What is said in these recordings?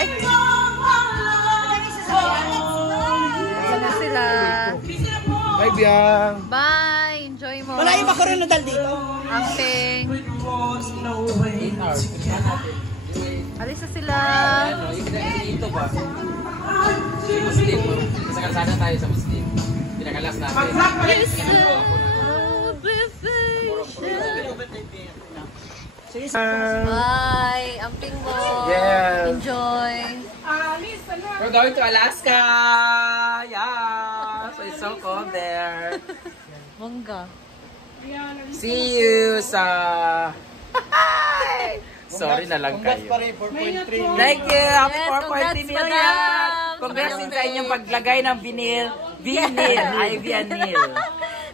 Bye! Ayan na sila. Bye, Biang. Bye! Enjoy mo. Malayo ba ko rin nadal dito? Amping. Alis na sila. Ito ba? Muslim. Sa kalsada tayo sa Muslim. Pinakalas natin. Bye! Amping mo. Yes. Enjoy. We're going to Alaska. Yeah. So it's so cold there. Bongga. See you sa... Sorry na lang kayo. Thank you. Happy Yes, 4.3 congrats, million. madam. Congrats din sa inyong paglagay ng vinil. Vinil. Ay, vinil.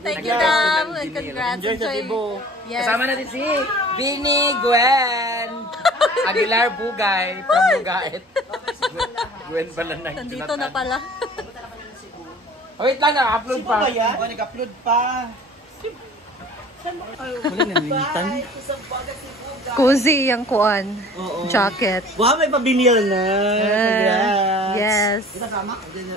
Thank you, Dam. And congrats. Enjoy. Yes. Kasama natin si Vinny Gwen Aguilar Bugay from Bugait. Gwen pala na. Nandito na pala. Oh, wait lang, na-upload pa. Oh, nag-upload pa. Cozy yung kuan. Jacket. Wow, may pabinil na. Congrats. Yes.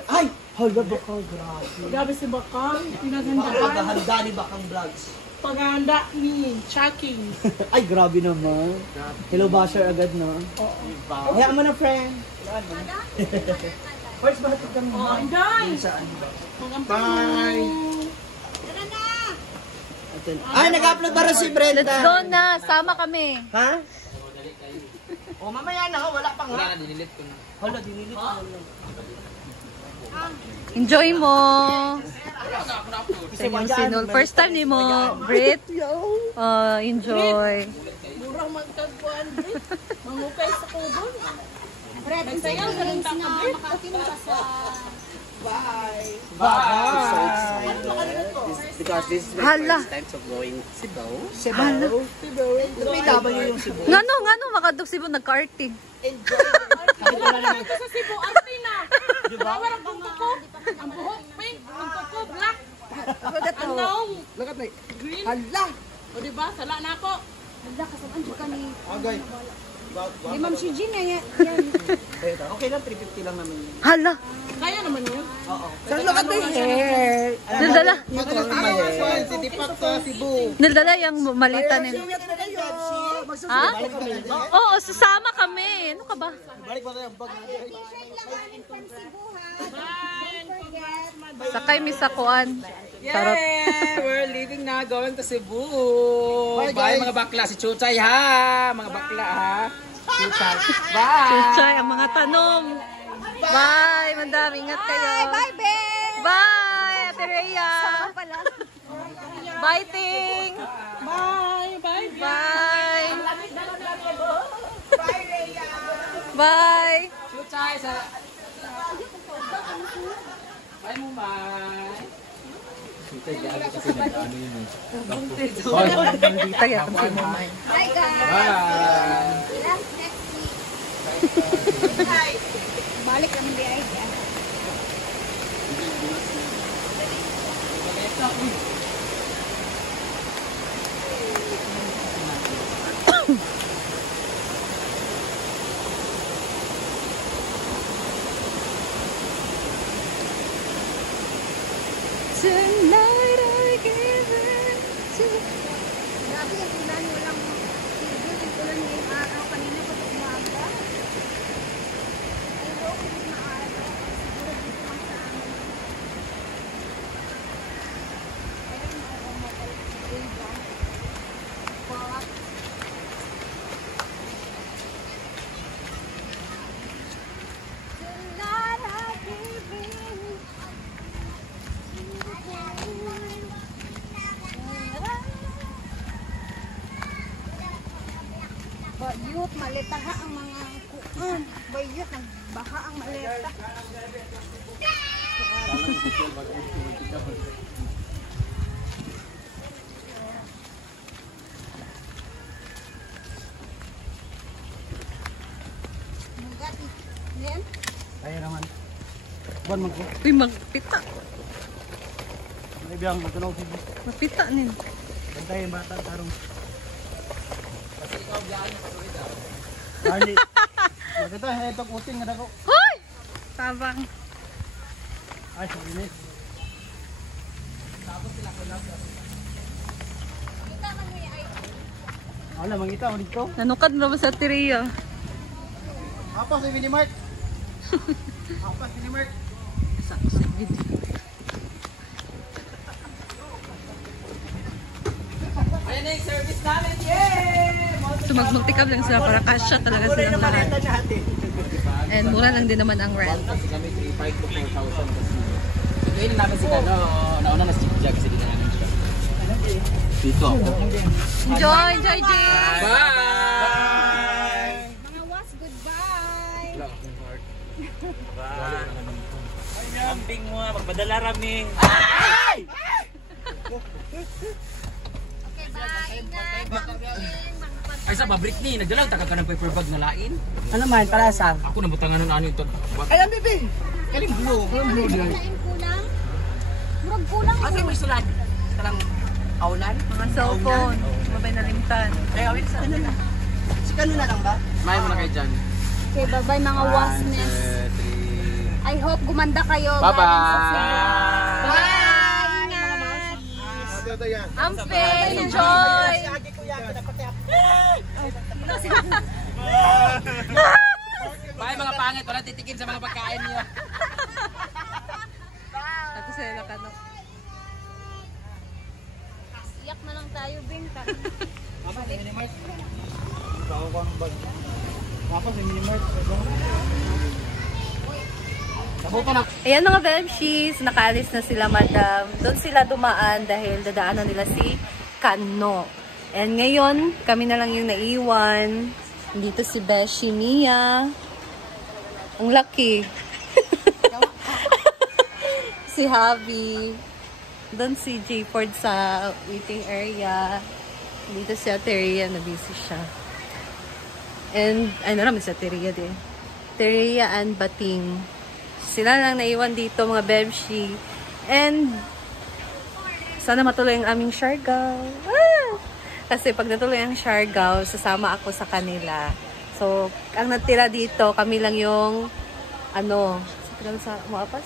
Ay! Hala Bakang, grabe. Grabe si Bakang, pinaghandaan. Paghahanda ni Bakang Vlogs. Paghahanda ni Chucking. Ay, grabe naman. Hello, Basher agad, no? Oo. Hayaan mo na, friend. First, bakit kami? Oh, Inday! Saan? Bye! Ay, nag-upload para si Brenda. Let's go na. Sama kami. Ha? O, mamaya na, wala pa nga. Wala na, dinilit ko na. Hala, dinilit ko na. Enjoy mo. Sa inyong sinul. First time ni mo, Brit. Enjoy. Murang magkagpuan, Brit. Mangukay sa kubon. Nagsayaw ka rin taka, Brit. Bye. Because this is my Hala. first time of going Cebu. Hala. May W yung Cebu. Ngano, makadugsibo nagka-arting. Ito sa Cebu, arte na. Flower ang kuko. Ang buhok pink, ang kuko black. Ang naong green. Hala. O diba, sala na ako. Agay. Ma'am si Jean yan. Okay lang, 350 lang naman yun. Hala. Kaya naman yun. Oo. Saan look at my hair? Nildala. Sitipat sa Cebu. Nildala yung malita nila. Ha? Oo, sasama kami. Ano ka ba? Balik pa tayo ang bag natin. Sakay mi sa kuan. Tarot. Yeah! We're leaving na, going to Cebu. Bye mga bakla. Si Chuchay ha. Mga bakla ha. Chuchay. Bye! Chuchay, ang mga tanom. Bye, madam. Ingat kayo. Bye, Ben! Bye, Ate Rhea. Bye, Ting. Bye! Bye! Bye. Bye. Chuchay sa... Bye mo, bye! Nandita yan si Mamay. Hi, guys! Bye! Last next week. Balik kami di ay. Tonight I give it to you. Grabe, yung ulan, walang tigil. Yung ulan ngayong araw. Kanina pa sa umaga. Ay, okay na araw. Siguro dito lang sa amin. Ayun, mauumagal. Diba? Fuck. Tonight I give it. Bayot, malita ha ang mga kuan. Bayot, nagbaha ang malita. Mugati. Nen? Ayan naman. Buwan mag Uy, magpita. May biyang magtunaw si Magpita nin. Bantay yung bata, tarong. Ani. Kita, ito kuting nga ako. Hoy! Tabang. Ay, sabihin. Wala, mangita mo dito. Nanukad na ba sa tiriya? Apa si Minimark? Apa si Minimark? Ayan na yung service namin. Yay! So magmultikab lang sila para kasya talaga silang lahat. And mura lang din naman ang rent. Kasi kami 3,500 to 4,000 kasi. So ngayon namin si Kano, nauna na si Jack kasi din namin siya. Dito ako. Enjoy, enjoy, Jay! Bye! Mga was, goodbye. Camping mo, magpadala rami. Okay, bye. Ingat. Ay sa babrik ni, nagdalang taka ka ng paper bag na lain. Ano man, para sa? Ako nabutangan ng ano ito. Ay, ang bibi! Kaling blue. Kaling blue dyan. Kain kulang. Murag kulang. Ano may sulat? Karang aulan? Mga cellphone. Mabay nalimtan. Ay, awit sa kanila. Si Kano na lang ba? May mo na kayo dyan. Okay, bye-bye mga wasness. I hope gumanda kayo. Bye-bye. galing sa Cebu. Bye! Ingat. Ito yan. Ampe, enjoy! Bye mga pangit, wala titikin sa mga pagkain niyo. Ito sila nakano. Iyak na lang tayo, Bing. Apa si Minimark? Bago ko ang bag. Apa si Minimark? Nabuto na. Ayan mga Bebshies, nakaalis na sila madam. Doon sila dumaan dahil dadaanan nila si Kano. And ngayon, kami na lang yung naiwan. Dito si Beshi Mia. Ang laki. Si Javi. Doon si J Ford sa waiting area. Dito si Ateria, na busy siya. And, ay naman si Ateria din. Ateria and Bating. Sila lang naiwan dito mga Bebshi. And sana matuloy ang aming Siargao. Kasi pag natuloy ang Siargao, sasama ako sa kanila. So, ang natira dito, kami lang yung sa Moapas?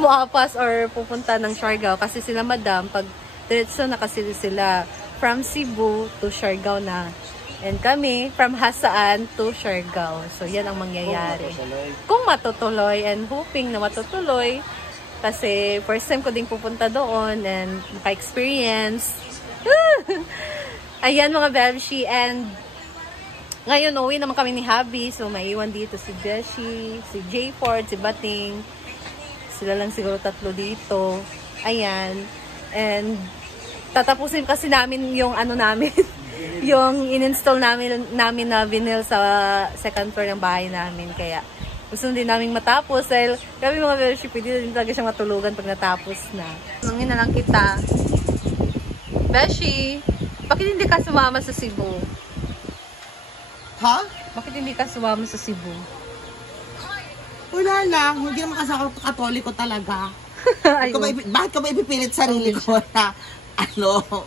Moapas or pupunta ng Siargao. Kasi sila madam, pag diretso na kasi sila from Cebu to Siargao na. And kami, from Hasaan to Siargao. So, yan ang mangyayari. Kung matutuloy and hoping na matutuloy. Kasi first time ko din pupunta doon and maka-experience. Ayan mga Bebshi. And ngayon, uwi naman kami ni Habi. So, maiwan dito si Beshi, si J Ford, si Bating. Sila lang siguro 3 dito. Ayan. And tatapusin kasi namin yung namin. Yung in-install namin na vinyl sa second floor ng bahay namin. Kaya gusto din namin matapos dahil kami mga Bebshi, pwede din talaga siyang matulugan pag natapos na. Nangin na lang kita. Beshi, bakit hindi ka sumama sa Cebu? Ha? Bakit hindi ka sumama sa Cebu? Wala lang, hindi naman kasi ako katoliko talaga. Ayun. Bakit ka ba ipipilit sarili ko na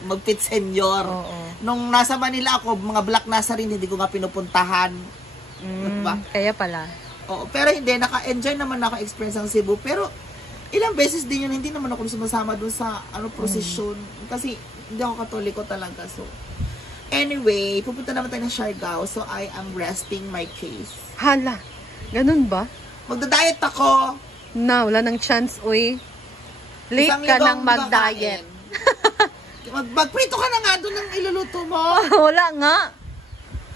magpit senyor? Oo. Nung nasa Manila ako, mga black nasa rin, hindi ko nga pinupuntahan. Diba? Kaya pala. Oo, pero hindi, naka-enjoy naman ako experience ng Cebu. Pero ilang beses din yun, hindi naman ako sumasama dun sa prosesyon. Kasi hindi ako katoliko talaga. So, anyway, pupunta naman tayo ng Siargao. So, I am resting my case. Hala, ganun ba? Magda-diet ako. Na, wala nang chance, uy. Late Isang ka linggo nang ang mag-diet. Magprito ka na nga doon ng iluluto mo. Wala nga.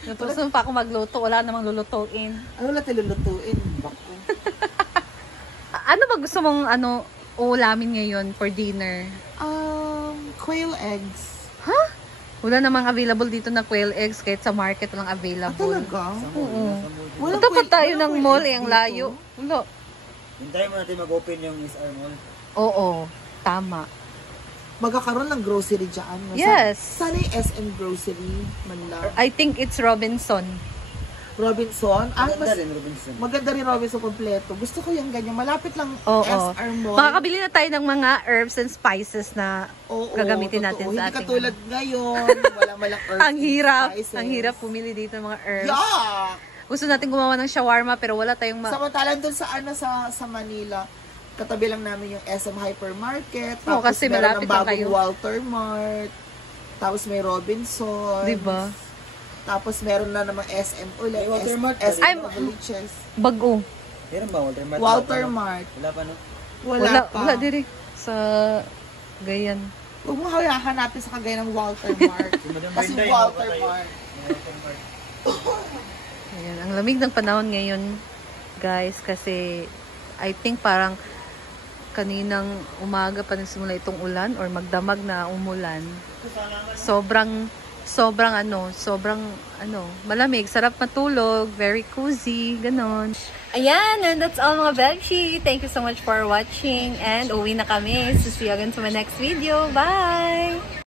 Tapos pa ako magluto, wala namang lulutuin. Ano wala tayo lulutuin? Bako. Ano ba gusto mong ulamin ngayon for dinner? Quail eggs. Ha? Wala namang available dito na quail eggs kahit sa market walang available. Talaga? Oo. Walang Ito pa quail- tayo walang ng quail mall, eggs ang dito. layo. Wala. Hintayin mo natin mag-open yung SR Mall. Oo, tama. Magkakaroon ng grocery dyan. Yes. Sana yung SM Grocery, Manila. I think it's Robinson. Robinson. Maganda rin, Robinson. Maganda rin Robinson kompleto. Gusto ko yung ganyan. Malapit lang Oo. SR Mall. Makakabili na tayo ng mga herbs and spices na Oo, gagamitin totoo. natin sa Hindi ating katulad ngayon. Wala malang earth ang hirap. spices. Ang hirap pumili dito ng mga herbs. Yeah! Gusto natin gumawa ng shawarma pero wala tayong Samantalang dun sa sa Manila, katabi lang namin yung SM Hypermarket. Oo, Tapos kasi meron malapit ng lang bagong kayo. Walter Mart. Tapos may Robinson. Diba? Tapos meron na namang SM ulit. May Walter Mart ba SM rin? Novaliches. Bago. Meron ba Walter Mart? Walter Mart. Wala pa, no? Wala pa. Wala diri sa Gayan. Huwag mo hanapin sa kagaya ng Walter Mart. Kasi Brenda, Walter yung Mart. Ayan, ang lamig ng panahon ngayon, guys, kasi I think parang kaninang umaga pa nagsimula itong ulan or magdamag na umulan. Sobrang malamig, sarap matulog, very cozy, ganon. Ayan, and that's all mga Belchi. Thank you so much for watching and uwi na kami. So see you again to my next video. Bye!